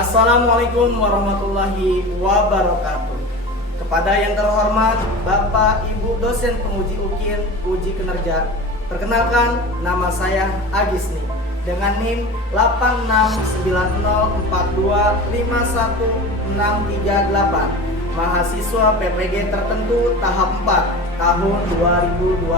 Assalamualaikum warahmatullahi wabarakatuh. Kepada yang terhormat Bapak Ibu dosen penguji UKIN uji kinerja, perkenalkan nama saya Agisni dengan NIM 869042516638, mahasiswa PPG tertentu tahap 4 tahun 2025.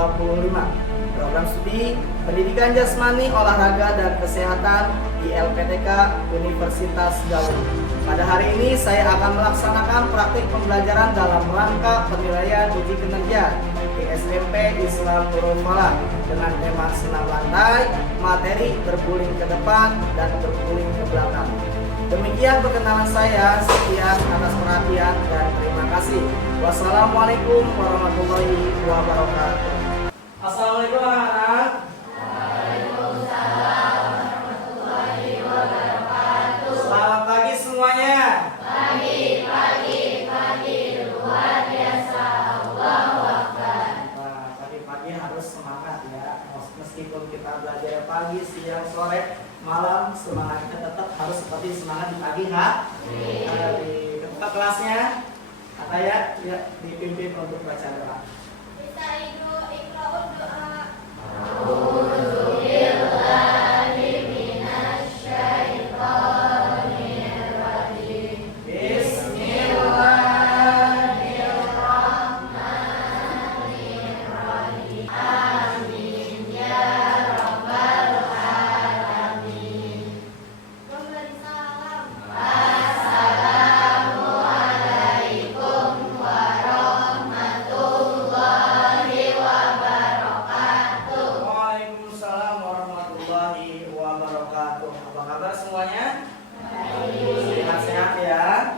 Program studi Pendidikan Jasmani, Olahraga dan Kesehatan di LPTK Universitas Galuh. Pada hari ini saya akan melaksanakan praktik pembelajaran dalam rangka penilaian uji kinerja di SMP Islam Nurul Falah dengan tema senam lantai, materi berguling ke depan dan berguling ke belakang. Demikian perkenalan saya, sekian atas perhatian dan terima kasih. Wassalamualaikum warahmatullahi wabarakatuh. Assalamualaikum anak-anak. Waalaikumsalam warahmatullahi wabarakatuh. Selamat pagi semuanya. Pagi, luar biasa. Allahu Akbar. Nah, pagi-pagi harus semangat ya. Meskipun kita belajar pagi, siang, sore, malam, semangatnya tetap harus seperti semangat di pagi, di tempat kelasnya. Kata ya, dipimpin untuk baca doa. Semuanya sehat-sehat ya.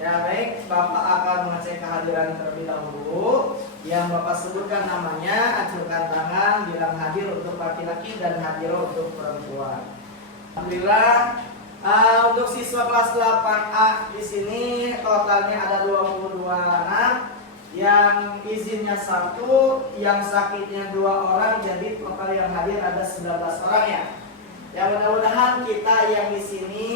Ya baik, Bapak akan mengecek kehadiran terlebih dahulu. Yang Bapak sebutkan namanya, acungkan tangan, bilang hadir untuk laki-laki dan hadir untuk perempuan. Alhamdulillah, untuk siswa kelas 8A di sini totalnya ada 22 anak. Yang izinnya 1, yang sakitnya 2 orang, jadi total yang hadir ada 19 orang ya. Ya mudah-mudahan kita yang di sini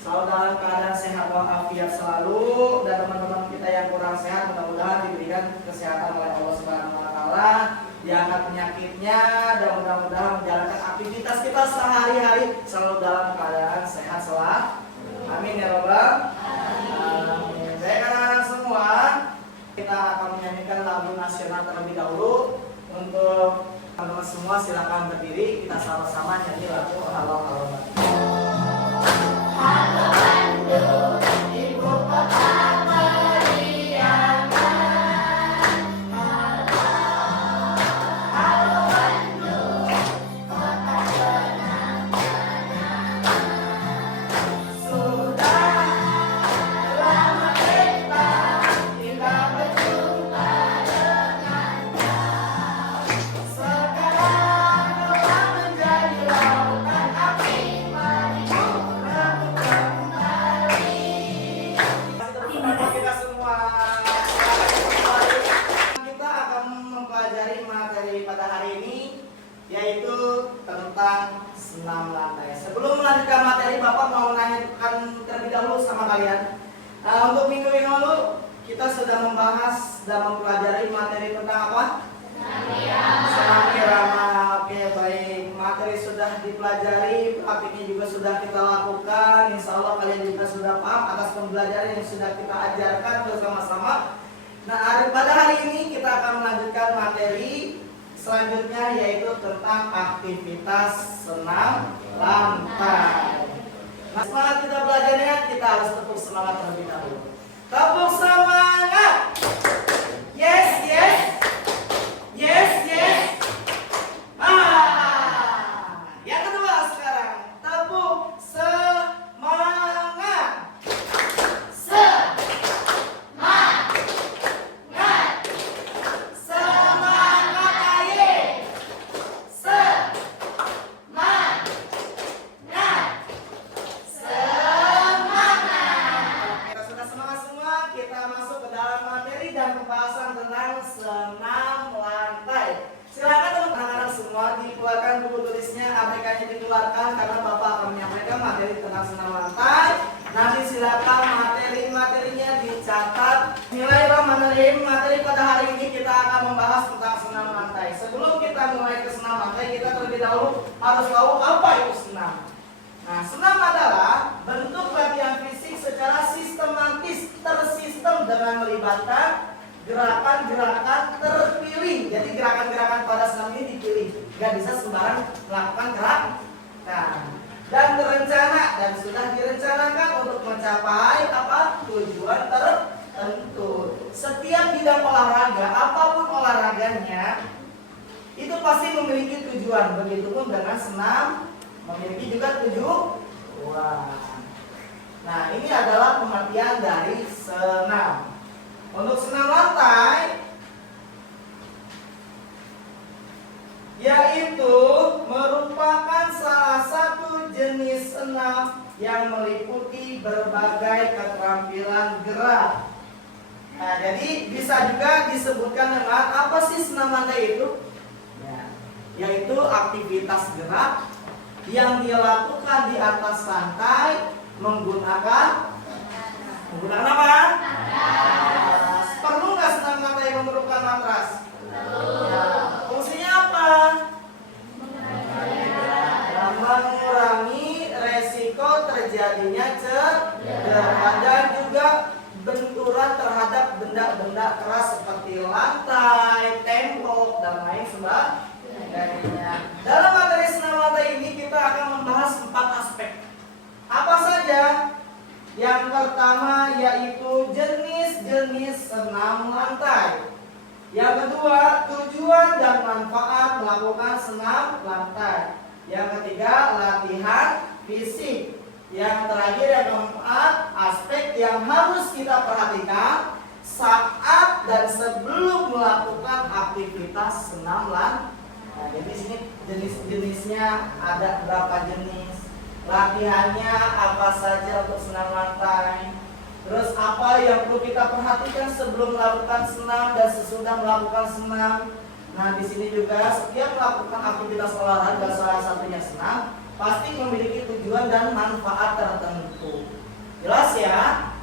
selalu dalam keadaan sehat walafiat selalu, dan teman-teman kita yang kurang sehat mudah-mudahan diberikan kesehatan oleh Allah Subhanahu wa taala, diangkat penyakitnya, dan mudah-mudahan menjalankan aktivitas kita sehari-hari selalu dalam keadaan sehat selalu. Amin ya rabbal alamin. Baik anak-anak semua, kita akan menyanyikan lagu nasional terlebih dahulu. Untuk teman-teman semua silakan berdiri, kita sama-sama nyanyi lagu Halo Halo Bandung. Halo Bandung, ibu kota periangan. Halo Bandung, kota kenang-kenangan. Sudah lama kita tidak berjumpa dengannya. Sekarang telah menjadi lautan api, mari rebut kembali. Kita semua kita akan mempelajari materi pada hari ini, yaitu tentang senam lantai. Sebelum melanjutkan materi, Bapak mau menanyakan terlebih dahulu sama kalian. Untuk minggu ini lalu kita sudah membahas dan mempelajari materi tentang apa? Senam irama. Oke baik, materi sudah dipelajari, praktiknya juga sudah kita lakukan. Insya Allah kalian juga sudah paham atas pembelajaran yang sudah kita ajarkan bersama-sama. Nah, pada hari ini kita akan melanjutkan materi selanjutnya, yaitu tentang aktivitas senam lantai. Nah, semangat kita belajarnya, kita harus tepuk semangat terlebih dahulu. Tepuk semangat. Yes, yes. Yes, yes. Yang kedua sekarang, tepuk semangat. Semangat aye. Kita sudah semangat semua, kita masuk ke dalam materi dan pembahasan tentang senam lantai. Silakan teman-teman semua dikeluarkan buku tulisnya, ABK-nya dikeluarkan karena Bapak akan menyampaikan materi materi tentang senam lantai. Nanti silakan materi-materinya dicatat. Bismillahirrahmanirrahim. Materi pada hari ini kita akan membahas tentang senam lantai. Sebelum kita mulai ke senam lantai, kita terlebih dahulu harus tahu apa itu senam. Nah, senam adalah bentuk latihan fisik secara sistematis, tersistem dengan melibatkan gerakan-gerakan terpilih. Jadi gerakan-gerakan pada senam ini dipilih, nggak bisa sembarang melakukan gerakan. Dan terencana dan sudah direncanakan untuk mencapai apa? Tujuan tertentu. Setiap bidang olahraga, apapun olahraganya, itu pasti memiliki tujuan. Begitupun dengan senam memiliki juga tujuan. Nah, ini adalah pengertian dari senam. Untuk senam lantai, yaitu merupakan salah satu jenis senam yang meliputi berbagai keterampilan gerak. Nah, jadi bisa juga disebutkan dengan apa sih senam lantai itu? Ya, yaitu aktivitas gerak yang dilakukan di atas lantai menggunakan apa? Matras. Perlu nggak senam lantai memerlukan matras? Ya, fungsinya apa? Mengurangi resiko terjadinya cedera dan juga benturan terhadap benda-benda keras seperti lantai, tembok, dan lain sebagainya. Dalam materi senam lantai ini kita akan membahas 4 aspek. Apa saja? Yang pertama yaitu jenis-jenis senam lantai. Yang kedua, tujuan dan manfaat melakukan senam lantai. Yang ketiga, latihan fisik. Yang terakhir, yang keempat, aspek yang harus kita perhatikan saat dan sebelum melakukan aktivitas senam lantai. Nah, jadi sini jenis-jenisnya ada berapa jenis? Latihannya apa saja untuk senam lantai? Terus apa yang perlu kita perhatikan sebelum melakukan senam dan sesudah melakukan senam? Nah, di sini juga setiap melakukan aktivitas olahraga, salah satunya senam, pasti memiliki tujuan dan manfaat tertentu. Jelas ya?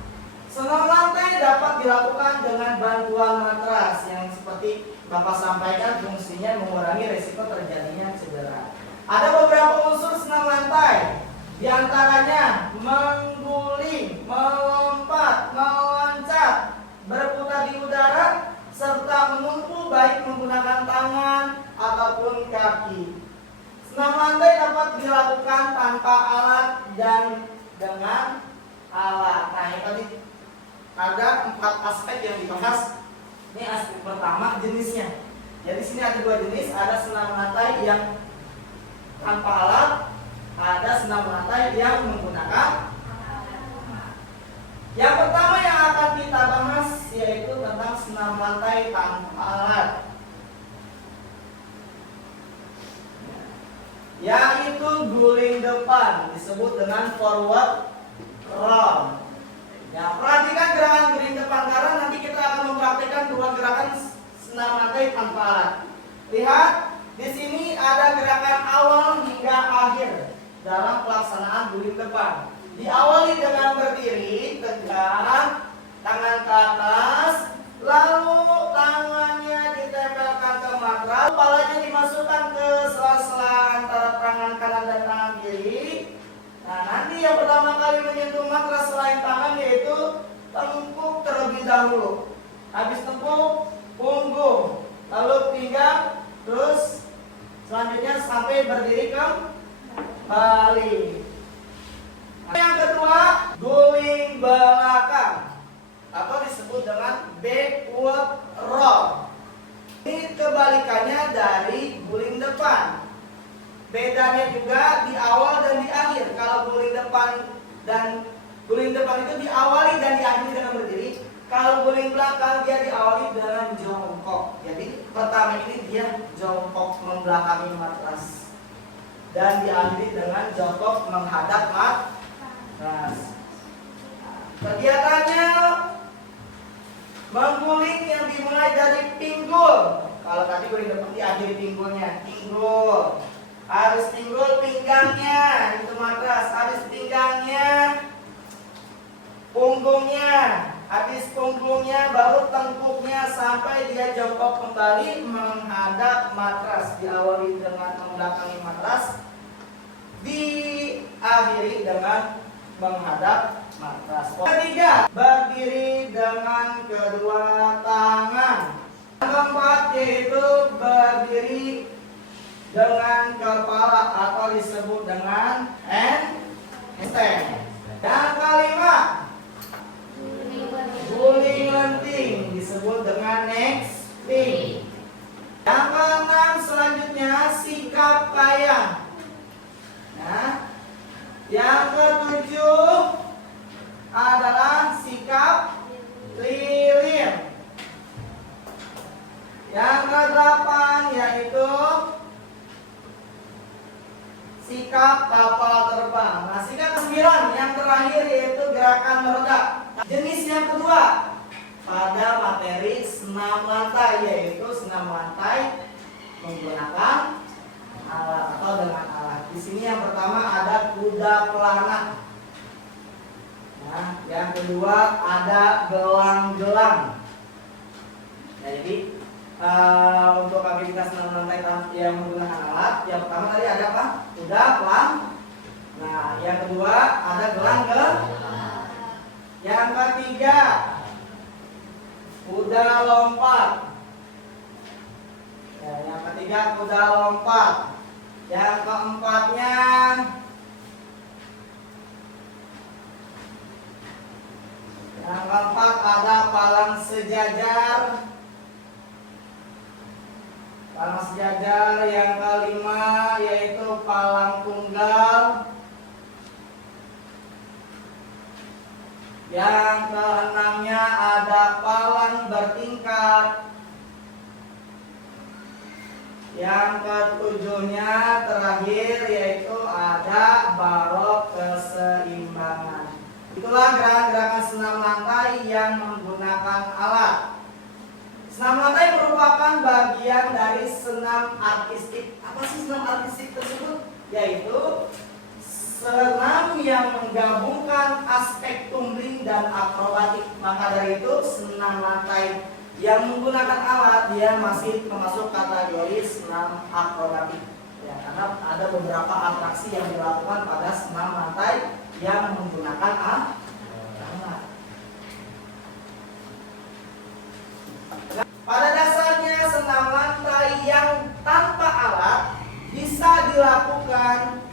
Senam lantai dapat dilakukan dengan bantuan matras yang seperti Bapak sampaikan, fungsinya mengurangi risiko terjadinya cedera. Ada beberapa unsur senam lantai. Di antaranya mengguling, melompat, meloncat, berputar di udara, serta menumpu baik menggunakan tangan ataupun kaki. Senam lantai dapat dilakukan tanpa alat dan dengan alat. Nah, ini tadi ada 4 aspek yang dibahas. Ini aspek pertama, jenisnya. Jadi sini ada 2 jenis, ada senam lantai yang tanpa alat, ada senam lantai yang menggunakan. Yang pertama yang akan kita bahas yaitu tentang senam lantai tanpa alat, yaitu guling depan, disebut dengan forward roll. Ya, perhatikan gerakan guling depan karena nanti kita akan mempraktikkan 2 gerakan senam lantai tanpa alat. Lihat, di sini ada gerakan awal hingga akhir dalam pelaksanaan guling depan. Diawali dengan berdiri tegak, tangan ke atas, lalu tangannya ditempelkan ke matras, kepalanya dimasukkan ke sela-sela antara tangan kanan dan tangan kiri. Nah, nanti yang pertama kali menyentuh matras selain tangan yaitu tengkuk terlebih dahulu. Habis tengkuk, punggung, lalu pinggang, terus selanjutnya sampai berdiri kembali. Yang kedua, guling belakang atau disebut dengan backward roll. Ini kebalikannya dari guling depan. Bedanya juga di awal dan di akhir. Kalau guling depan itu diawali dan diakhiri dengan berdiri. Kalau guling belakang dia diawali dengan jongkok. Jadi pertama ini dia jongkok membelakangi matras dan diakhiri dengan jongkok menghadap matras. Kegiatannya mengguling yang dimulai dari pinggul. Kalau tadi guling depan diakhiri pinggulnya, pinggul. Harus timbul pinggangnya, itu matras. Habis pinggangnya, punggungnya. Habis punggungnya baru tengkuknya sampai dia jongkok kembali menghadap matras. Diawali dengan membelakangi matras, diakhiri dengan menghadap matras. Ketiga, berdiri dengan kedua tangan. Yang keempat yaitu berdiri dengan kepala atau disebut dengan handstand. Yang kelima, guling lenting disebut dengan neck spring. Yang keenam selanjutnya sikap kayang. Nah, yang ketujuh adalah sikap lilir. Yang kedelapan yaitu sikap kapal terbang. Nah, sikap kesembilan yang terakhir yaitu gerakan merodak. Jenis yang kedua pada materi senam lantai, yaitu senam lantai menggunakan alat atau dengan alat. Di sini yang pertama ada kuda pelana. Nah, yang kedua ada gelang-gelang. Nah, jadi untuk aktivitas senam lantai yang menggunakan alat, yang pertama tadi ada apa? Kuda pelana. Nah, yang kedua ada gelang-gelang. Yang ketiga, kuda lompat. Ya, yang ketiga kuda lompat. Yang keempatnya ada palang sejajar. Palang sejajar. Yang kelima yaitu palang tunggal. Yang keenamnya ada palang bertingkat. Yang ketujuhnya terakhir yaitu ada balok keseimbangan. Itulah gerakan-gerakan senam lantai yang menggunakan alat. Senam lantai merupakan bagian dari senam artistik. Apa sih senam artistik tersebut? Yaitu senam yang menggabungkan aspek tumbling dan akrobatik. Maka dari itu senam lantai yang menggunakan alat dia masih termasuk kategori senam akrobatik. Ya, karena ada beberapa atraksi yang dilakukan pada senam lantai yang menggunakan alat. Pada dasarnya senam lantai yang tanpa alat bisa dilakukan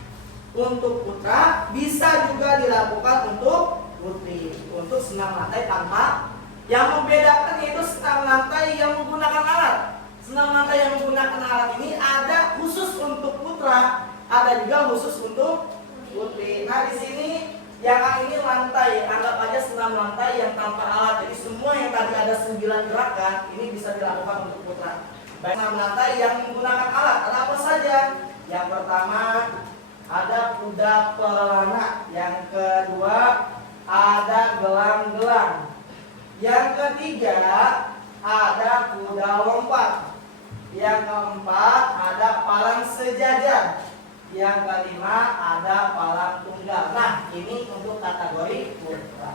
untuk putra, bisa juga dilakukan untuk putri. Untuk senam lantai tanpa, yang membedakan yaitu senam lantai yang menggunakan alat. Senam lantai yang menggunakan alat ini ada khusus untuk putra, ada juga khusus untuk putri. Nah, di sini yang ini lantai, anggap aja senam lantai yang tanpa alat. Jadi semua yang tadi ada 9 gerakan ini bisa dilakukan untuk putra. Baik senam lantai yang menggunakan alat, ada apa saja? Yang pertama ada kuda pelana, yang kedua ada gelang-gelang, yang ketiga ada kuda lompat, yang keempat ada palang sejajar, yang kelima ada palang tunggal. Nah, ini untuk kategori putra.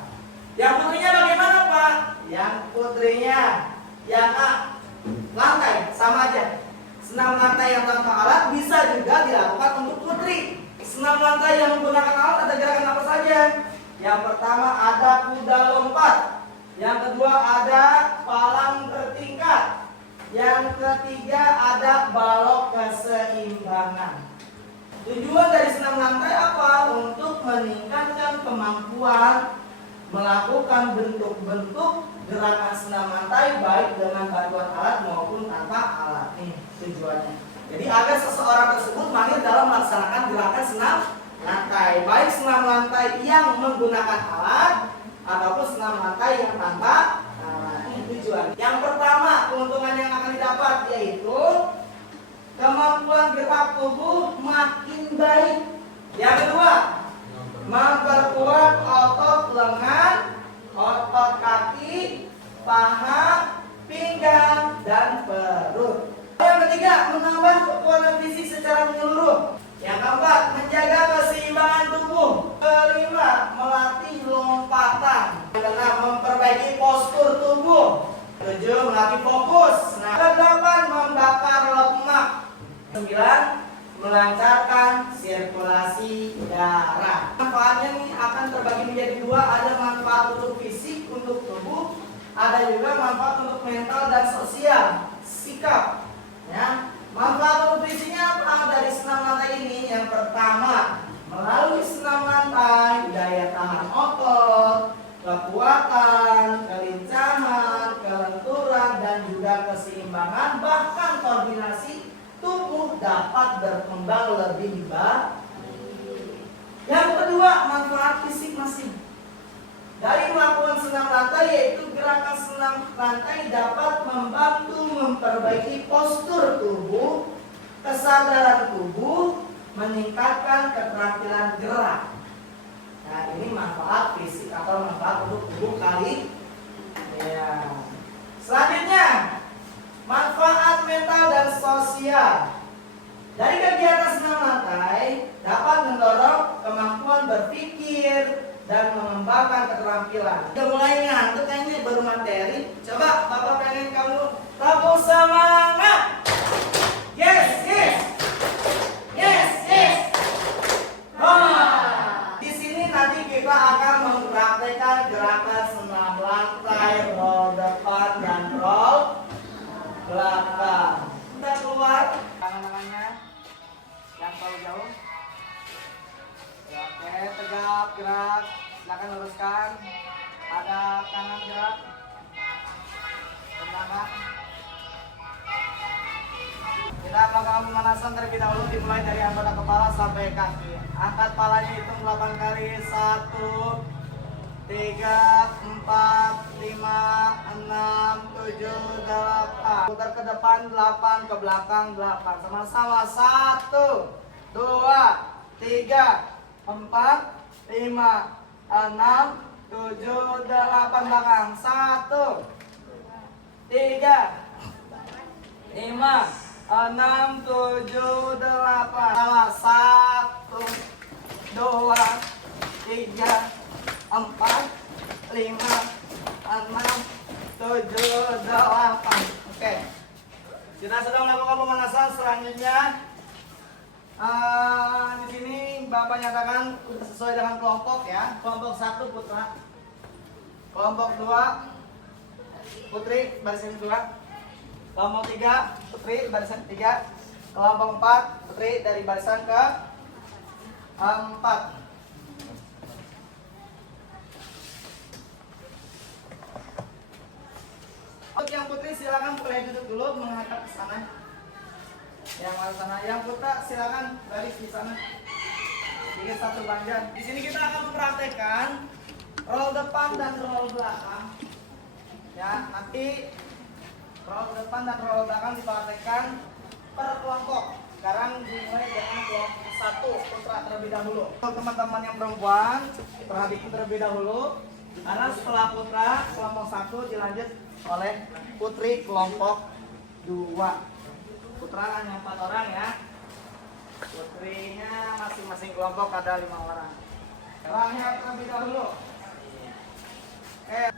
Yang putrinya bagaimana, Pak? Yang putrinya yang A, lantai, sama aja. Senam lantai yang tanpa alat bisa juga dilakukan untuk putri. Senam lantai yang menggunakan alat ada gerakan apa saja? Yang pertama ada kuda lompat. Yang kedua ada palang bertingkat. Yang ketiga ada balok keseimbangan. Tujuan dari senam lantai apa? Untuk meningkatkan kemampuan melakukan bentuk-bentuk gerakan senam lantai baik dengan bantuan alat maupun tanpa alat. Nih tujuannya. Jadi agar seseorang tersebut mahir dalam melaksanakan gerakan senam lantai, baik senam lantai yang menggunakan alat ataupun senam lantai yang tanpa alat. Ini tujuan. Yang pertama, keuntungan yang akan didapat yaitu kemampuan gerak tubuh makin baik. Yang kedua, memperkuat otot lengan, otot kaki, paha, pinggang, dan perut. Yang ketiga, menambah kekuatan fisik secara menyeluruh. Yang keempat, menjaga keseimbangan tubuh. Kelima, melatih lompatan. Yang keenam, memperbaiki postur tubuh. Ketujuh, melatih fokus. Nah, kedelapan, membakar lemak. 9, melancarkan sirkulasi darah. Manfaatnya nih akan terbagi menjadi dua. Ada manfaat untuk fisik, untuk tubuh. Ada juga manfaat untuk mental dan sosial, sikap. Ya, manfaat untuk fisiknya apa dari senam lantai ini? Yang pertama, melalui senam lantai, daya tahan otot, kekuatan, kelincahan, kelenturan, dan juga keseimbangan, bahkan koordinasi tubuh dapat berkembang lebih baik. Yang kedua, manfaat fisik masih dari melakukan senam lantai, yaitu gerakan senam lantai dapat membantu memperbaiki postur tubuh, kesadaran tubuh, meningkatkan keterampilan gerak. Nah, ini manfaat fisik atau manfaat untuk tubuh kali. Ya. Selanjutnya, manfaat mental dan sosial. Dari kegiatan senam lantai dapat mendorong kemampuan berpikir dan mengembangkan keterampilan. Udah mulai ngantuk kayaknya baru materi. Coba Bapak pengen kamu tabung semangat. Yes, yes. Yes, yes. Di sini nanti kita akan mempraktekkan gerakan senam lantai, roll depan dan roll belakang. Kita keluar tangan-tangannya yang paling jauh. Oke, tegap, gerak. Silakan luruskan. Ada kanan gerak. Tendangan. Kita melakukan pemanasan terlebih dahulu, dimulai dari anggota kepala sampai kaki. Angkat palanya, hitung 8 kali. 1, 3, 4, 5, 6, 7, 8. Putar ke depan 8, ke belakang 8. Sama-sama. 1, 2, 3, 4, 5, 6, 7, 8 belakang. 1, 3, 5, 6, 7, 8. Salah. 1, 2, 3, 4, 5, 6, 7, 8. Oke. Kita sedang melakukan pemanasan. Selanjutnya di sini Bapak nyatakan sudah sesuai dengan kelompok ya. Kelompok 1 Putra, kelompok 2 Putri barisan 2, kelompok 3 Putri barisan 3, kelompok 4 Putri dari barisan ke 4. Untuk yang Putri silakan boleh duduk dulu menghadap ke sana. Yang mana sana, yang Putra silakan baris di sana. Bikin satu banjar. Di sini kita akan mempraktekkan roll depan dan roll belakang. Ya, nanti roll depan dan roll belakang dipraktekkan per kelompok. Sekarang dimulai dengan kelompok 1 Putra terlebih dahulu. Untuk teman-teman yang perempuan, perhatikan terlebih dahulu. Karena setelah Putra kelompok 1 dilanjut oleh Putri kelompok 2. Putra hanya 4 orang ya. Putrinya masing-masing kelompok ada 5 orang. Terakhir terlebih dahulu. Oke,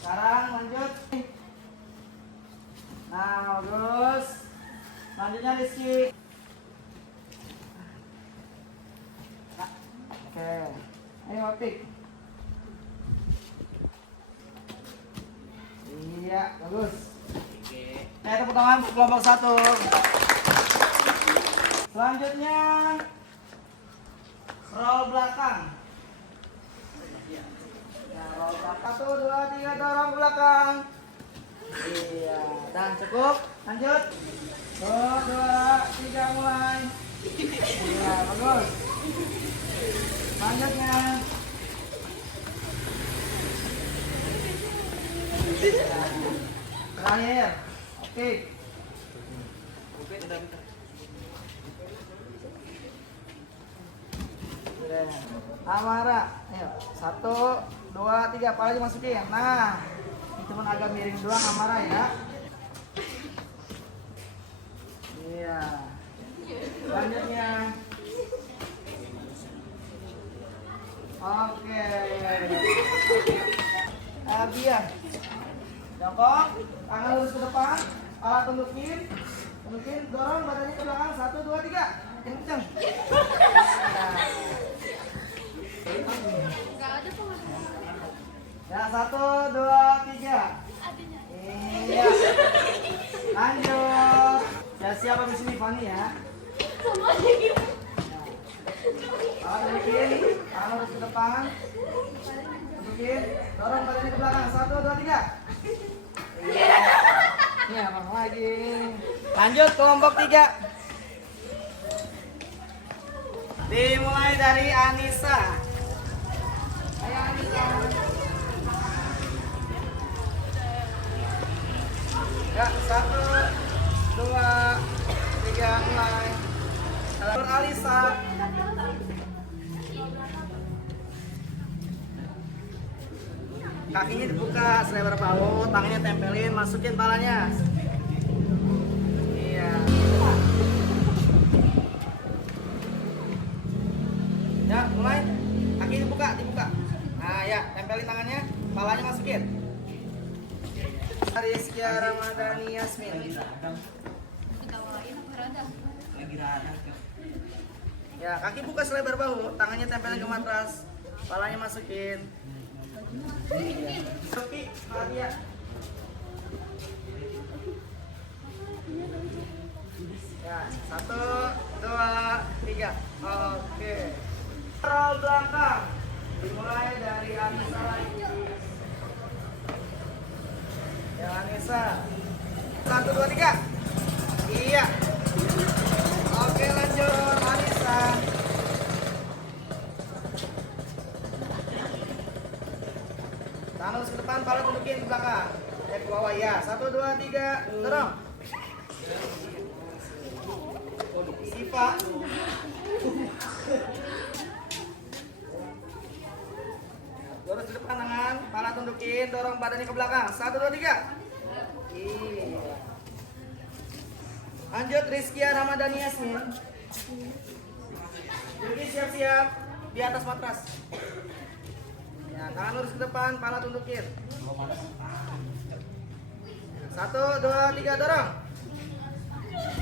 sekarang lanjut. Nah, bagus. Selanjutnya Rizky. Oke, ayo Opik. Iya, bagus. Tepuk tangan untuk kelompok 1. Selanjutnya roll belakang. Ya, roll belakang. 1, 2, 3, dorong belakang. Iya, dan cukup. Lanjut. 1, 2, 3, mulai. Iya, bagus. Selanjutnya terakhir. Oke. Amara, ayo 1, 2, 3, palanya masukin. Nah, cuma agak miring doang Amara ya. Iya. Selanjutnya. Oke. Abia. Jongkok, tangan lurus ke depan, alat tundukin, dorong badannya ke belakang, 1, 2, 3, kenceng. Ya, 1, 2, 3. Iya. Lanjut. Siap habis ini Fani ya. Alat tundukin, tangan lurus ke depan, dorong badannya ke belakang, 1, 2, 3. Ini abang lagi. Lanjut kelompok 3. Dimulai dari Anissa. Ayo Anissa. Ya, 1, 2, 3, mulai. Lalu Alisa. Kakinya dibuka selebar bahu, tangannya tempelin, masukin palanya. Iya. Ya, mulai. Kaki dibuka. Nah, ya, tempelin tangannya, palanya masukin. Rizkia Ramadhani Yasmin. Ya, kaki buka selebar bahu, tangannya tempelin ke matras, palanya masukin. Oke, Maria. Ya, 1, 2, 3. Oke. Roll belakang. Dimulai dari Anissa lagi. Ya, Anissa. 1, 2, 3. Iya. Oke, lanjut Anissa. Tangan lurus ke depan, kepala tundukin ke belakang. Ke bawah ya. 1, 2, 3, dorong. Siva. Lurus ke depan tangan, kepala tundukin, dorong badannya ke belakang. 1, 2, 3. Iya. Lanjut Rizkia Ramadhani Yasmin. Jadi siap-siap di atas matras. Ya, tangan lurus ke depan, kepala tundukin. 1, 2, 3, dorong.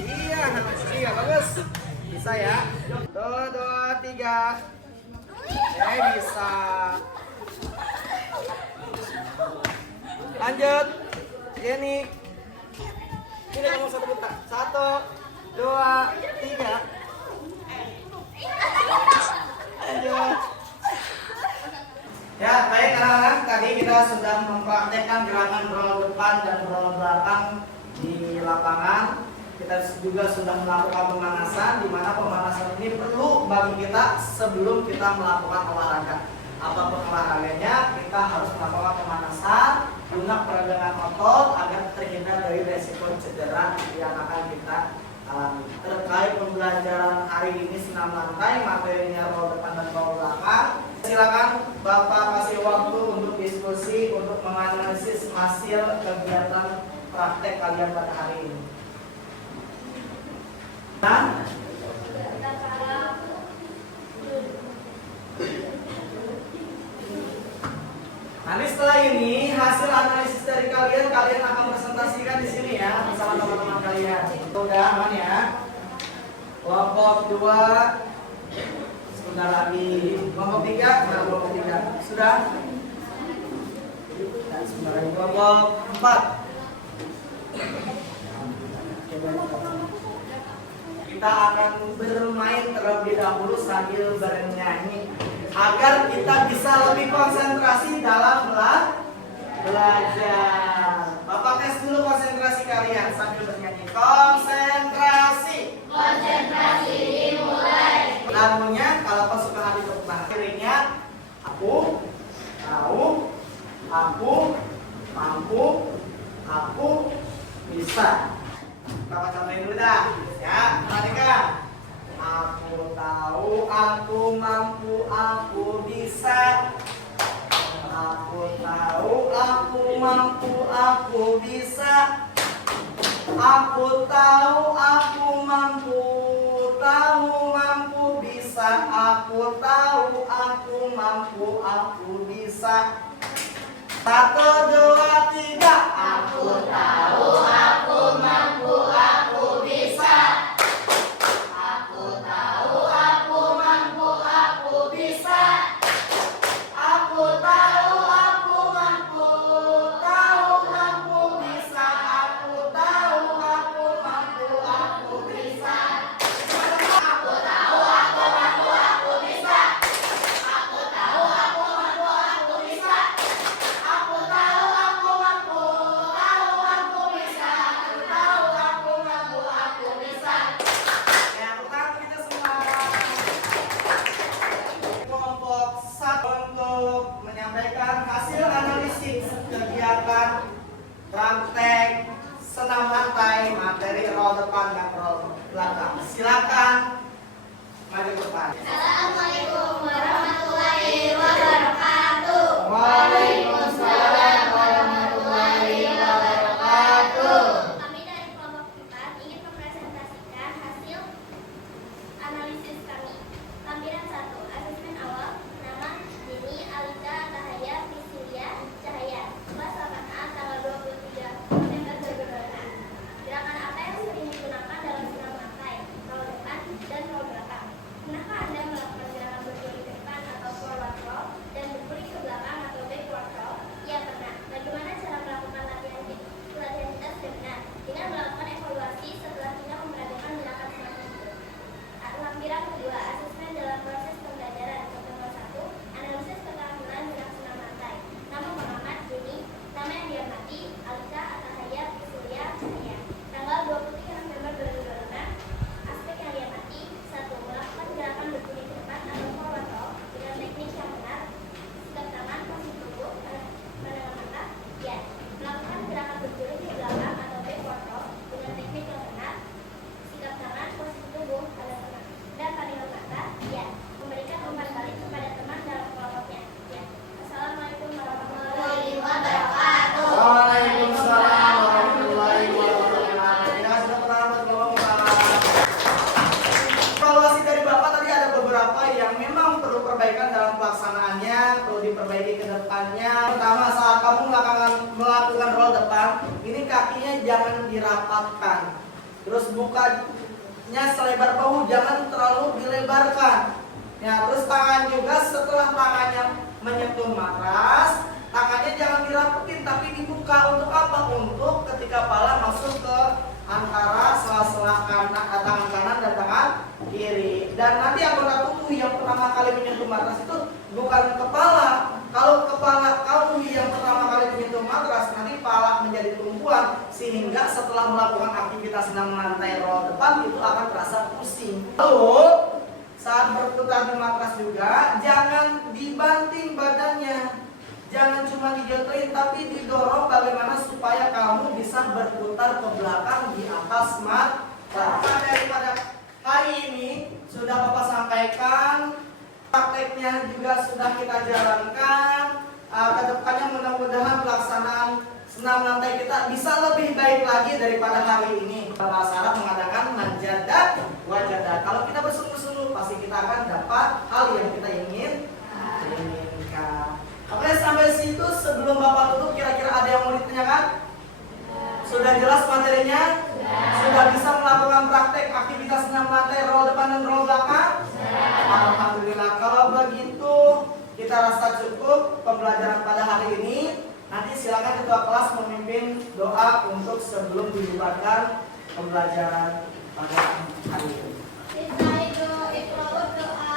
Iya, bagus. Bisa ya. 1, 2, 3. Bisa. Lanjut, Jenny. Ini kamu 1 buta. 1, 2, 3. Lanjut. Ya, baik anak-anak, tadi kita sudah mempraktekkan gerakan roll depan dan roll belakang di lapangan. Kita juga sudah melakukan pemanasan, di mana pemanasan ini perlu bagi kita sebelum kita melakukan olahraga. Apapun olahraganya, kita harus melakukan pemanasan, guna peradangan otot agar terhindar dari resiko cedera yang akan kita alami. Terkait pembelajaran hari ini senam lantai, materinya roll depan dan roll belakang. Silakan Bapak kasih waktu untuk diskusi, untuk menganalisis hasil kegiatan praktek kalian pada hari ini. Nah, nanti setelah ini hasil analisis dari kalian akan presentasikan di sini ya bersama teman-teman kalian. Udah aman ya? Kelompok 2 sebentar lagi. Kelompok 3, kelompok 3 sudah? Dan sebentar lagi kelompok 4. Kita akan bermain terlebih dahulu sambil bernyanyi agar kita bisa lebih konsentrasi dalam belajar. Bapak tes dulu konsentrasi kalian sambil bernyanyi. Konsentrasi. Konsentrasi dimulai. Lagunya kalau pasukan hati tepuk tangan. Kirinya aku tahu, aku mampu, aku bisa. Bapak contohin dulu dah. Ya, perhatikan. Aku tahu, aku mampu, aku bisa. Aku tahu, aku mampu, aku bisa. Aku tahu, aku mampu, tahu mampu bisa. Aku tahu, aku mampu, aku bisa. 1, 2, 3. Aku tahu, aku mampu, aku bisa. Aku tahu, aku mampu, aku bisa. Aku tahu, aku mampu, tahu mampu bisa. Aku tahu, aku mampu, aku bisa. Aku tahu, aku mampu, aku bisa. Aku tahu, aku mampu, aku bisa. Aku tahu, aku mampu, tahu mampu bisa. Aku tahu, aku mampu, aku bisa. Ya, tepuk tangan kita semua. Kelompok 1 untuk menyampaikan hasil analisis kegiatan praktek senam lantai materi roll depan dan roll belakang. Silakan maju ke depan. Assalamualaikum warahmatullahi wabarakatuh. Waalaikumsalam warahmatullahi wabarakatuh. Kami dari kelompok 4 ingin mempresentasikan hasil analisis kami. Lampiran 1, asesmen awal. Nama Dini Alika Tahaya Priscilia Cahaya. Kelas 8A tanggal 23 November 2006. Gerakan apa yang sering digunakan dalam senam lantai? Roll depan dan roll belakang. Pernahkah Anda melakukan gerakan berguling ke depan atau forward roll dan berguling ke belakang atau backward roll? Ya, pernah. Bagaimana cara melakukan latihan kita sudah benar? Dengan melakukan evaluasi setelah kita memperhatikan gerakan semacam itu. Lampiran kedua, asesmen dalam proses pembelajaran. Pertemuan 1, analisis keterampilan gerak senam lantai. Nama pengamat Dini, nama yang dihormati Alika Atahaya Priscilia Cahaya. Tanggal 23 November 2006. Aspek yang dihormati: 1. Melakukan gerakan berguling ke depan atau forward roll dengan teknik yang benar. Sikap tangan, posisi tubuh, pandangan mata. Ya. Melakukan gerakan berguling ke belakang atau backward roll dengan teknik yang benar. Sikap tangan, posisi tubuh, pandangan dan pandangan mata. Ya. Memberikan umpan balik kepada teman dalam kelompoknya. Ya. Assalamualaikum warahmatullahi wabarakatuh. Waalaikumsalam warahmatullahi wabarakatuh. Ya, sudah pernah kelompok 4. Evaluasi dari Bapak tadi ada beberapa yang memang perlu perbaikan dalam pelaksanaannya, perlu diperbaiki ke depannya. Pertama, saat kamu melakukan roll depan, ini kakinya jangan dirapatkan. Terus bukanya selebar bahu, jangan terlalu dilebarkan. Ya, terus tangan juga setelah tangannya menyentuh matras, tangannya jangan dirapetin tapi dibuka. Untuk apa? Untuk ketika pala masuk ke antara sela-sela tangan kanan dan tangan kiri. Dan nanti anggota tubuh yang pertama kali menyentuh matras itu bukan kepala. Kalau kepala kamu yang pertama kali menyentuh matras, nanti pala menjadi tumpuan sehingga setelah melakukan aktivitas senam lantai roll depan itu akan terasa pusing. Lalu saat berputar di matras juga jangan dibanting badannya. Jangan cuma dijotoin tapi didorong bagaimana supaya kamu bisa berputar ke belakang di atas matras. Daripada hari ini sudah Bapak sampaikan, prakteknya juga sudah kita jalankan. Kedepannya mudah-mudahan pelaksanaan senam lantai kita bisa lebih baik lagi daripada hari ini. Bahasa Arab mengatakan manjadat wajadat. Kalau kita bersungguh-sungguh pasti kita akan dapat hal yang kita inginkan. Oke, sampai situ sebelum Bapak tutup kira-kira ada yang mau ditanyakan? Sudah jelas materinya? Sudah bisa melakukan praktek aktivitas senam lantai roll depan dan roll belakang? Alhamdulillah. Kalau begitu kita rasa cukup pembelajaran pada hari ini. Nanti silakan ketua kelas memimpin doa untuk sebelum dibubarkan pembelajaran pada hari ini. Kita itu doa.